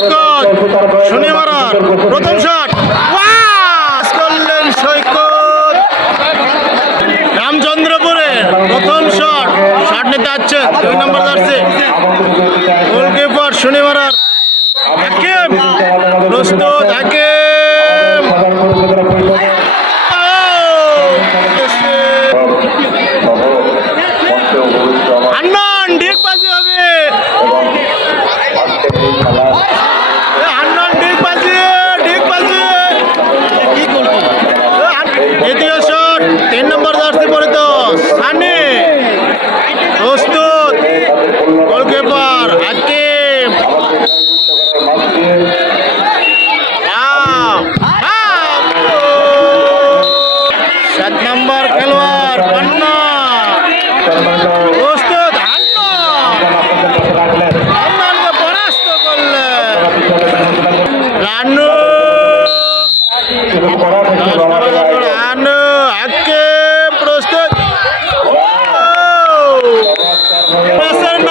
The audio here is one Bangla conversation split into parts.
সৈকত। শনিবার প্রথম শট পাস করলেন সৈকত। রামচন্দ্রপুরে প্রথম শট শট নিতে যাচ্ছে দুই নম্বর জার্সি গোলকিপার শনিবার হাকিম! প্রস্তুত বাজি হবে।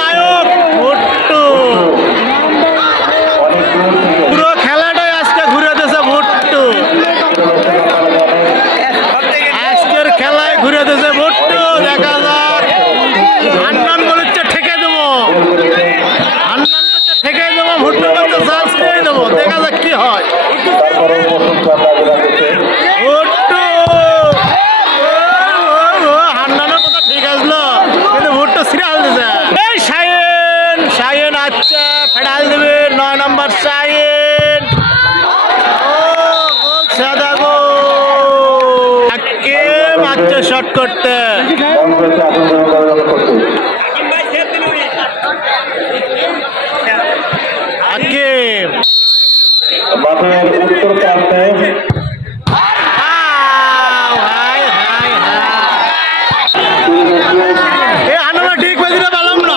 নায়ক পুরো খেলাটাই আজকে ঘুরে দিয়েছে ভুট্টু। আজকের খেলায় ঘুরে দিয়েছে ভুট্টু, দেখা যাক। হান্নান বলেছে ঠেকে দেবো। হান্নান বলছে ঠেকে দেবো ভুট্টু বলছে চান্স নিয়ে দেবো, দেখা যাক কি হয়। বাচ্চা ফেডাল দেবে নয় নম্বর সাইড সাদা শট করতে। আকিব মাঠের উত্তর পালাম না।